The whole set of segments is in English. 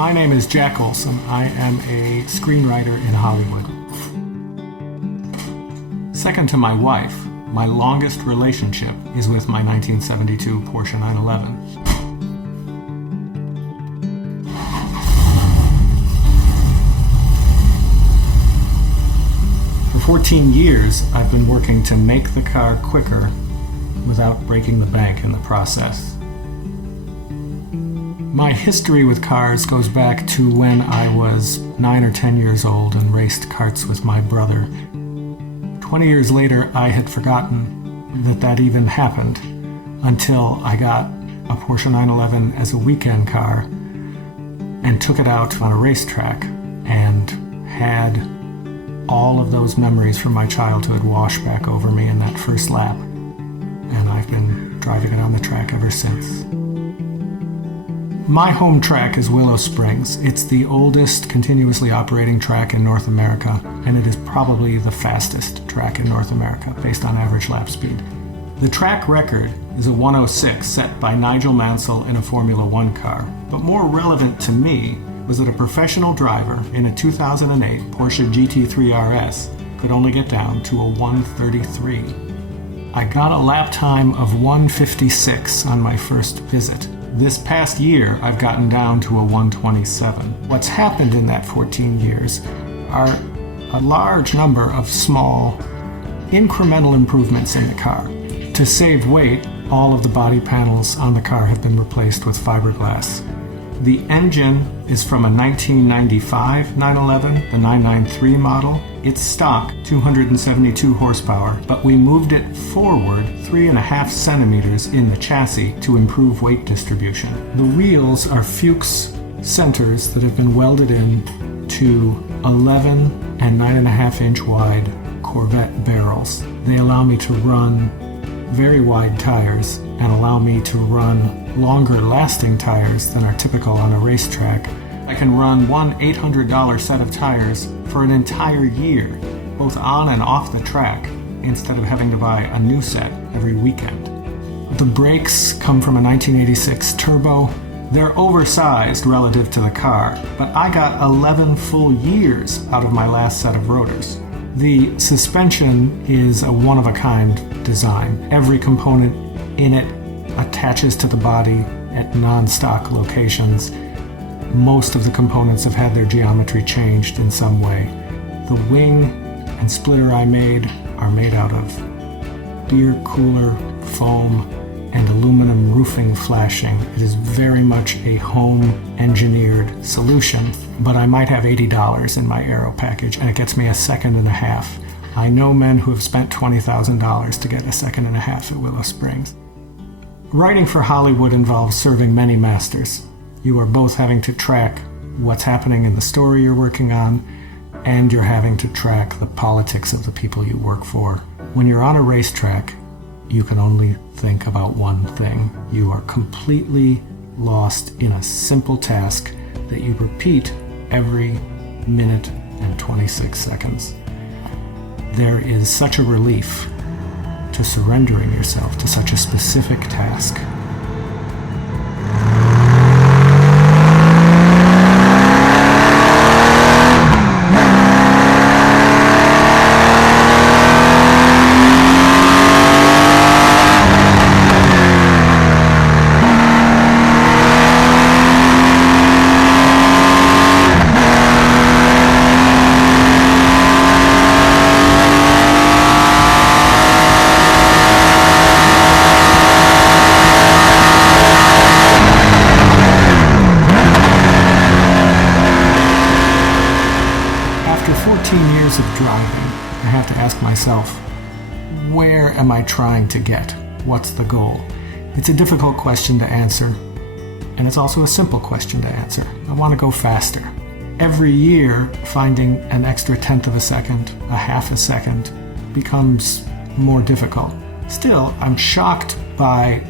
My name is Jack Olsen. I am a screenwriter in Hollywood. Second to my wife, my longest relationship is with my 1972 Porsche 911. For 14 years, I've been working to make the car quicker without breaking the bank in the process. My history with cars goes back to when I was 9 or 10 years old and raced karts with my brother. 20 years later, I had forgotten that even happened until I got a Porsche 911 as a weekend car and took it out on a racetrack and had all of those memories from my childhood wash back over me in that first lap. And I've been driving it on the track ever since. My home track is Willow Springs. It's the oldest continuously operating track in North America, and it is probably the fastest track in North America based on average lap speed. The track record is a 106 set by Nigel Mansell in a Formula One car, but more relevant to me was that a professional driver in a 2008 Porsche GT3 RS could only get down to a 133. I got a lap time of 156 on my first visit. This past year, I've gotten down to a 127. What's happened in that 14 years are a large number of small, incremental improvements in the car. To save weight, all of the body panels on the car have been replaced with fiberglass. The engine is from a 1995 911, the 993 model. It's stock 272 horsepower, but we moved it forward 3.5 centimeters in the chassis to improve weight distribution. The wheels are Fuchs centers that have been welded in to 11 and 9.5 inch wide Corvette barrels. They allow me to run very wide tires and allow me to run longer lasting tires than are typical on a racetrack. I can run one $800 set of tires for an entire year, both on and off the track, instead of having to buy a new set every weekend. The brakes come from a 1986 Turbo. They're oversized relative to the car, but I got 11 full years out of my last set of rotors. The suspension is a one-of-a-kind design. Every component in it attaches to the body at non-stock locations. Most of the components have had their geometry changed in some way. The wing and splitter I made are made out of beer cooler foam and aluminum roofing flashing. It is very much a home-engineered solution, but I might have $80 in my aero package, and it gets me a 1.5 seconds. I know men who have spent $20,000 to get a 1.5 seconds at Willow Springs. Writing for Hollywood involves serving many masters. You are both having to track what's happening in the story you're working on, and you're having to track the politics of the people you work for. When you're on a racetrack, you can only think about one thing. You are completely lost in a simple task that you repeat every minute and 26 seconds. There is such a relief to surrendering yourself to such a specific task. After 14 years of driving, I have to ask myself, where am I trying to get? What's the goal? It's a difficult question to answer, and it's also a simple question to answer. I want to go faster. Every year, finding an extra 1/10 second, a 1/2 second, becomes more difficult. Still, I'm shocked by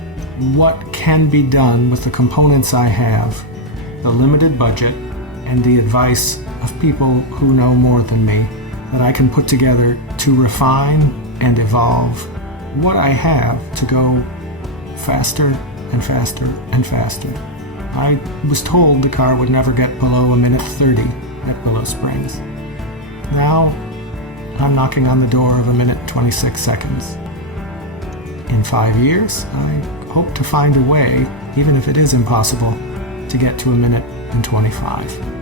what can be done with the components I have, the limited budget, and the advice of people who know more than me that I can put together to refine and evolve what I have to go faster and faster and faster I was told the car would never get below a minute 30 at Willow Springs. Now, I'm knocking on the door of a minute 26 seconds. In 5 years, I hope to find a way, even if it is impossible, to get to a minute and 25.